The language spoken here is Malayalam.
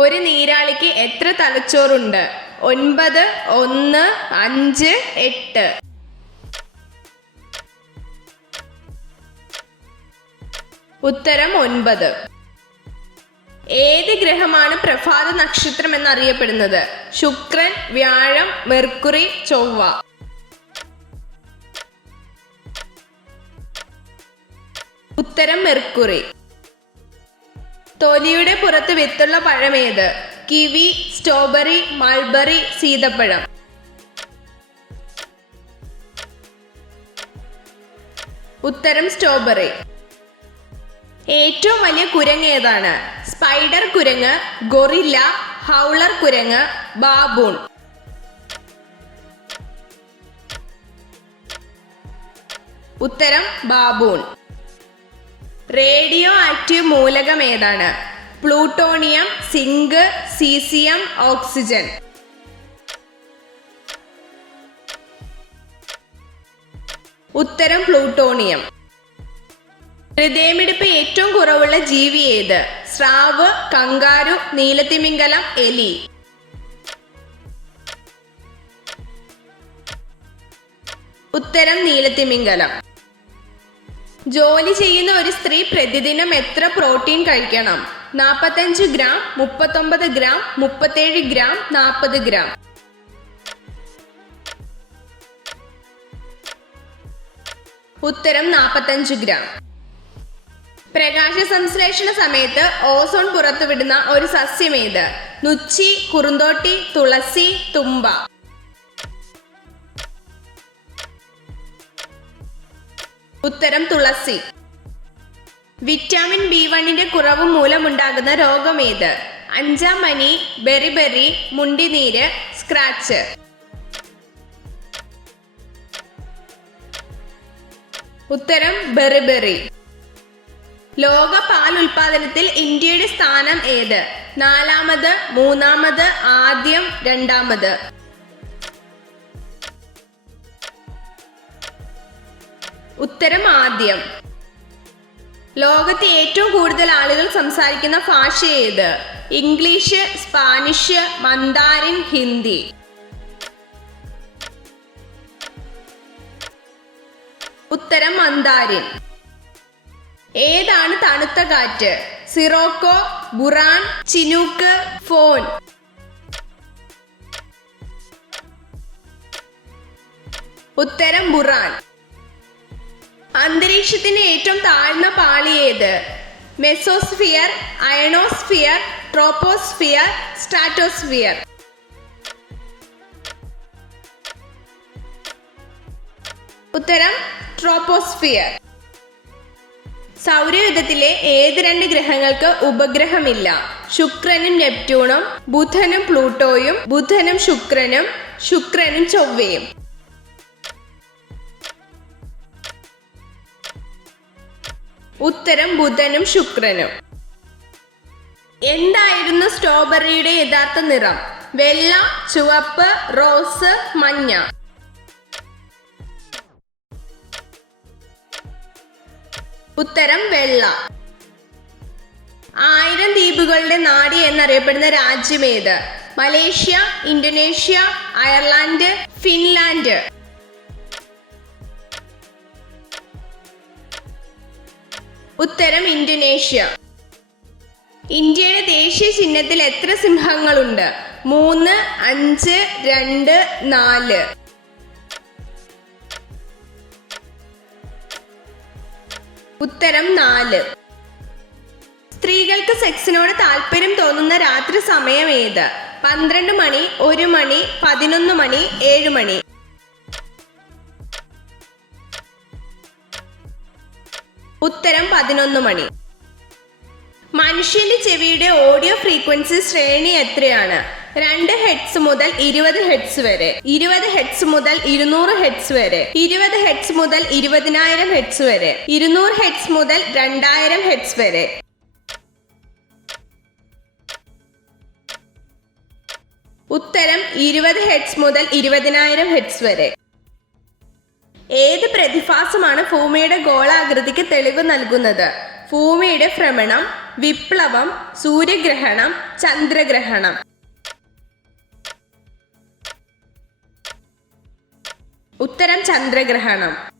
ഒരു നീരാളിക്ക് എത്ര തലച്ചോറുണ്ട്? 9, 1, 5, 8. ഉത്തരം 9. ഏത് ഗ്രഹമാണ് പ്രഭാത നക്ഷത്രം എന്നറിയപ്പെടുന്നത്? ശുക്രൻ, വ്യാഴം, മെർക്കുറി, ചൊവ്വ. ഉത്തരം മെർക്കുറി. തൊലിയുടെ പുറത്ത് വിത്തുള്ള പഴമേത്? കിവി, സ്ട്രോബെറി, മൾബറി, സീതപ്പഴം. ഉത്തരം സ്ട്രോബെറി. ഏറ്റവും വലിയ കുരങ്ങ് ഏതാണ്? സ്പൈഡർ കുരങ്ങ്, ഗൊറില്ല, ഹൗളർ കുരങ്ങ്, ബാബൂൺ. ഉത്തരം ബാബൂൺ. റേഡിയോ ആക്റ്റീവ് മൂലകം ഏതാണ്? Plutonium, zinc, caesium, oxygen. ഉത്തരം പ്ലൂട്ടോണിയം. ഹൃദയമിടിപ്പ് ഏറ്റവും കുറവുള്ള ജീവി ഏത്? സ്രാവ്, കങ്കാരു, നീലത്തിമിംഗലം, എലി. ഉത്തരം നീലത്തിമിംഗലം. ജോലി ചെയ്യുന്ന ഒരു സ്ത്രീ പ്രതിദിനം എത്ര പ്രോട്ടീൻ കഴിക്കണം? 45 ഗ്രാം, 39 ഗ്രാം, 37 ഗ്രാം, 40 ഗ്രാം. ഉത്തരം 45 ഗ്രാം. പ്രകാശ സംശ്ലേഷണ സമയത്ത് ഓസോൺ പുറത്തുവിടുന്ന ഒരു സസ്യമേത്? നുച്ചി, കുറുന്തോട്ടി, തുളസി, തുമ്പ. ഉത്തരം തുളസി. വിറ്റാമിൻ B1 കുറവ് മൂലമുണ്ടാകുന്ന രോഗമേത്? അഞ്ചാം മനി, ബെറിബെറി, മുണ്ടിനീര്, സ്ക്രാച്ച്. ഉത്തരം ബെറിബെറി. ലോക പാൽ ഉൽപാദനത്തിൽ ഇന്ത്യയുടെ സ്ഥാനം ഏത്? 4ാമത്, 3ാമത്, ആദ്യം, 2ാമത്. ഉത്തരം ആദ്യം. ലോകത്ത് ഏറ്റവും കൂടുതൽ ആളുകൾ സംസാരിക്കുന്ന ഭാഷ ഏത്? English, Spanish, മന്ദാരിൻ, Hindi. ഉത്തരം മന്ദാരിൻ. ഏതാണ് തണുത്ത കാറ്റ്? സിറോക്കോ, ബുറാൻ, ചിനൂക്ക്, ഫോൻ. ഉത്തരം ബുറാൻ. അന്തരീക്ഷത്തിന് ഏറ്റവും താഴ്ന്ന പാളി ഏത്? Mesosphere, ionosphere, troposphere, stratosphere. ഉത്തരം ട്രോപ്പോസ്ഫിയർ. സൗരയൂഥത്തിലെ ഏത് 2 ഗ്രഹങ്ങൾക്ക് ഉപഗ്രഹമില്ല? ശുക്രനും നെപ്റ്റ്യൂണും, ബുധനും പ്ലൂട്ടോയും, ബുധനും ശുക്രനും, ശുക്രനും ചൊവ്വയും. ഉത്തരം ബുധനും ശുക്രനും. എന്തായിരുന്നു സ്ട്രോബെറിയുടെ യഥാർത്ഥ നിറം? വെള്ള, ചുവപ്പ്, റോസ്, മഞ്ഞ. ഉത്തരം വെള്ള. 1000 ദ്വീപുകളുടെ നാട് എന്നറിയപ്പെടുന്ന രാജ്യമേത്? Malaysia, Indonesia, Ireland, Finland. ഉത്തരം ഇന്തോനേഷ്യ. ഇന്ത്യയുടെ ദേശീയ ചിഹ്നത്തിൽ എത്ര സിംഹങ്ങളുണ്ട്? 3, 5, 2, 4. ഉത്തരം 4. സ്ത്രീകൾക്ക് സെക്സിനോട് താല്പര്യം തോന്നുന്ന രാത്രി സമയം ഏത്? 12 മണി, 1 മണി, 11 മണി, 7 മണി. ഉത്തരം 11 മണി. മനുഷ്യന്റെ ചെവിയുടെ ഓഡിയോ ഫ്രീക്വൻസി ശ്രേണി എത്രയാണ്? 2 ഹെർട്സ് മുതൽ 20 ഹെർട്സ് വരെ, 20 ഹെർട്സ് മുതൽ 200 ഹെർട്സ് വരെ, 20 ഹെർട്സ് മുതൽ 20,000 ഹെർട്സ് വരെ, 200 ഹെർട്സ് മുതൽ 2000 ഹെർട്സ് വരെ. ഉത്തരം 20 ഹെർട്സ് മുതൽ 20,000 ഹെർട്സ് വരെ. ഏത് പ്രതിഭാസമാണ് ഭൂമിയുടെ ഗോളാകൃതിക്ക് തെളിവ് നൽകുന്നത്? ഭൂമിയുടെ ഭ്രമണം, വിപ്ലവം, സൂര്യഗ്രഹണം, ചന്ദ്രഗ്രഹണം. ഉത്തരം ചന്ദ്രഗ്രഹണം.